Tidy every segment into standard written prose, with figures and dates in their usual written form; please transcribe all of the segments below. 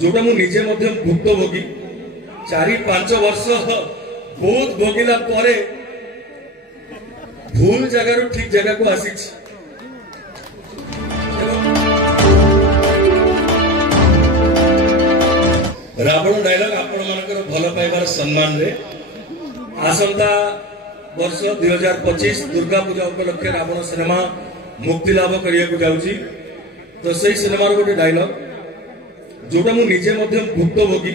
जोटा मु निजे मध्य भुक्तभोगी 4-5 वर्ष बहुत भोगिला परे भूल जगह ठीक जगह को आसी रावण डायलॉग आपण मानकर भल पाइबार सम्मान रे आसंता वर्ष 2025 दुर्गा पूजा उपलक्षे रावण सिनेमा मुक्ति लाभ करने जाऊँगी। तो सही सिनेमार गोटे डायलॉग जोटा मु निजे मध्य भुक्तभोगी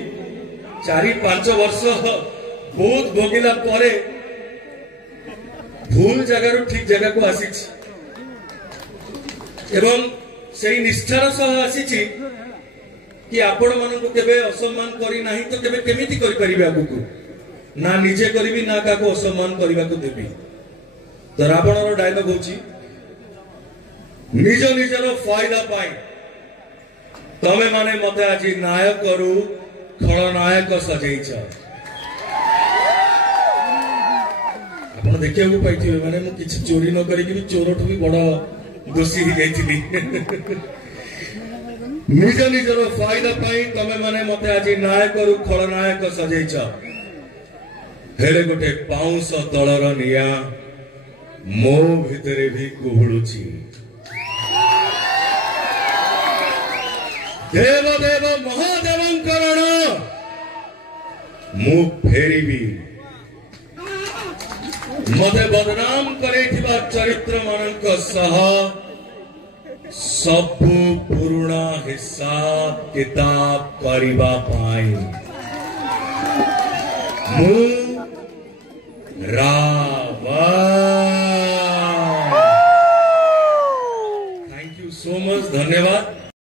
4-5 वर्ष बहुत भोगिला परे भूल जगह ठीक जगह को आसी एवं से निष्ठार सह आसी कि आपण मान केबे असम्मान करी नाही तो केबे केमिति करि परिबे आगु ना निजे करिबी ना काको असम्मान करबा को देबी। तो रावणर डायलॉग होची निज निजर फायदा पाई तमे माने मते आज नायक करू खलनायक सजेइछ। आपण देखिया को पाइथिबे माने मु किछि चोरी न करी कि चोरठु भी बड़ दोषी ही जाइथिली। निज निजर फायदा पाई तमे माने मते आज नायक करू खलनायक सजेइछ। हेले गोटे पाउंस तलर निया मो भितरे भी कुहुळुची। देव देव महादेवंकरण मु फेरिबी मते बदनाम करेथिबा चरित्र मानक सह सब पुराना हिसाब किताब करिबा पाई मु Ravan. Thank you so much, धन्यवाद।